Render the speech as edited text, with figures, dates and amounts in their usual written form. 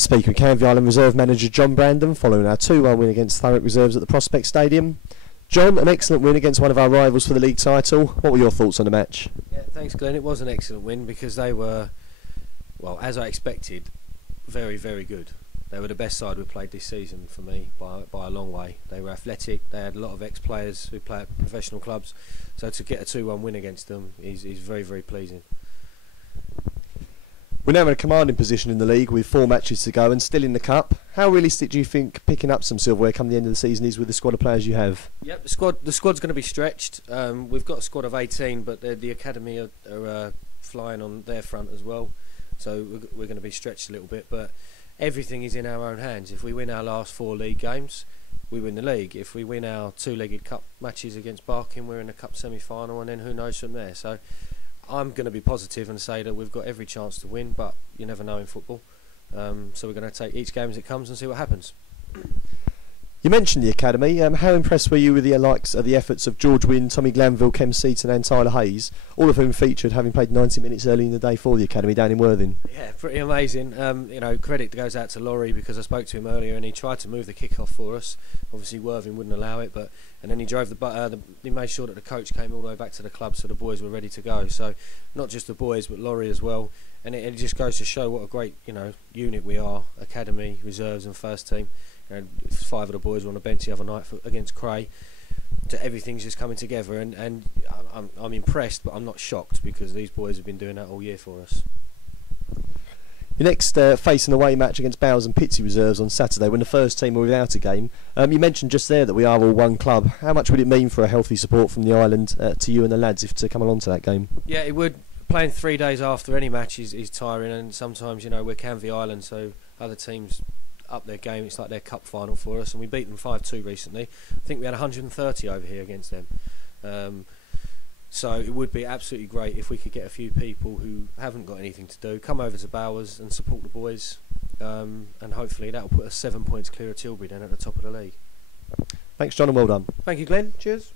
Speaking of Canvey Island reserve manager John Brandon following our 2-1 win against Thurrock reserves at the Prospect Stadium. John, an excellent win against one of our rivals for the league title. What were your thoughts on the match? Yeah, thanks Glenn. It was an excellent win because they were, well, as I expected, very, very good. They were the best side we played this season for me by a long way. They were athletic, they had a lot of ex-players who play at professional clubs, so to get a 2-1 win against them is very, very pleasing. We're now in a commanding position in the league with 4 matches to go and still in the cup. How realistic do you think picking up some silverware come the end of the season is with the squad of players you have? Yep, the squad's going to be stretched. We've got a squad of 18, but the academy are flying on their front as well, so we're going to be stretched a little bit. But everything is in our own hands. If we win our last 4 league games, we win the league. If we win our 2-legged cup matches against Barking, we're in the cup semi-final, and then who knows from there. So I'm going to be positive and say that we've got every chance to win, but you never know in football. So we're going to take each game as it comes and see what happens. You mentioned the academy. How impressed were you with the likes of the efforts of George Wynne, Tommy Glanville, Kem Seaton and Tyler Hayes, all of whom featured having played 90 minutes early in the day for the academy down in Worthing? Yeah, pretty amazing. You know, credit goes out to Laurie because I spoke to him earlier and he tried to move the kick-off for us. Obviously Worthing wouldn't allow it, and then he drove he made sure that the coach came all the way back to the club so the boys were ready to go. So not just the boys but Laurie as well, and it just goes to show what a great unit we are: academy, reserves and first team. 5 of the boys were on the bench the other night against Cray. So everything's just coming together, and I'm impressed, but I'm not shocked because these boys have been doing that all year for us. Your next facing away match against Bowers and Pitsea reserves on Saturday, when the first team are without a game. You mentioned just there that we are all one club. How much would it mean for a healthy support from the island to you and the lads if to come along to that game? Yeah, it would. Playing 3 days after any match is tiring, and sometimes we're Canvey Island, so other teams up their game. It's like their cup final for us, and we beat them 5-2 recently. I think we had 130 over here against them. So it would be absolutely great if we could get a few people who haven't got anything to do come over to Bowers and support the boys, and hopefully that will put us 7 points clear of Tilbury then at the top of the league. Thanks John, and well done. Thank you Glenn, cheers.